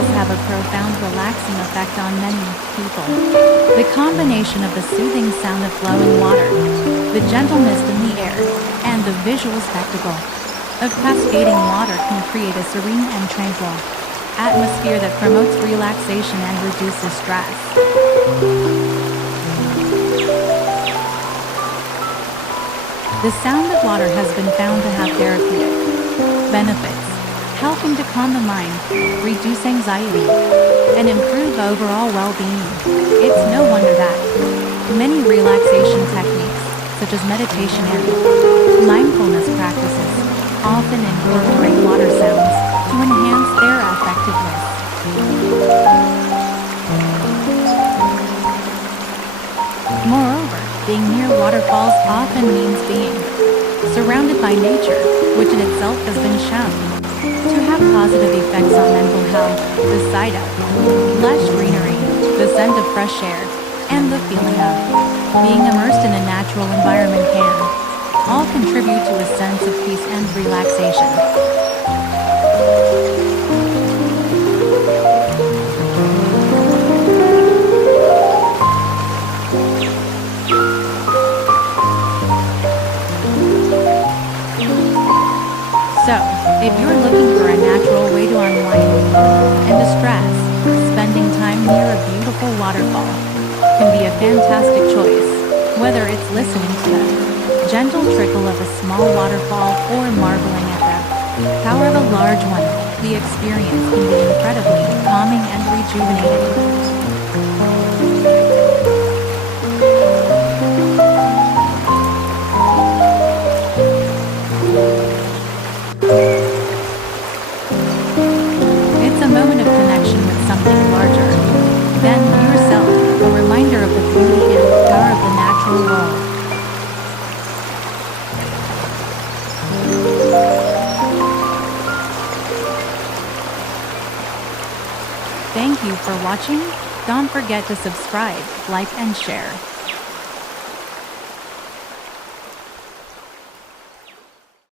waterfalls have a profound relaxing effect on many people. The combination of the soothing sound of flowing water, the gentle mist in the air, and the visual spectacle of cascading water can create a serene and tranquil atmosphere that promotes relaxation and reduces stress. The sound of water has been found to have therapeutic benefits, helping to calm the mind, reduce anxiety, and improve overall well-being. It's no wonder that many relaxation techniques, such as meditation and mindfulness practices, often incorporate water sounds to enhance their effectiveness. Moreover, being near waterfalls often means being surrounded by nature, which in itself has been shown to have positive effects on mental health. The sight of lush greenery, the scent of fresh air, and the feeling of being immersed in a natural environment can all contribute to a sense of peace and relaxation. So, if you're looking for a natural way to unwind and distress, spending time near a beautiful waterfall can be a fantastic choice. Whether it's listening to the gentle trickle of a small waterfall or marveling at the power of a large one, the experience can be incredibly calming and rejuvenating. It's a moment of connection with something larger than yourself, a reminder of the beauty and power of the natural world. Thank you for watching. Don't forget to subscribe, like, and share.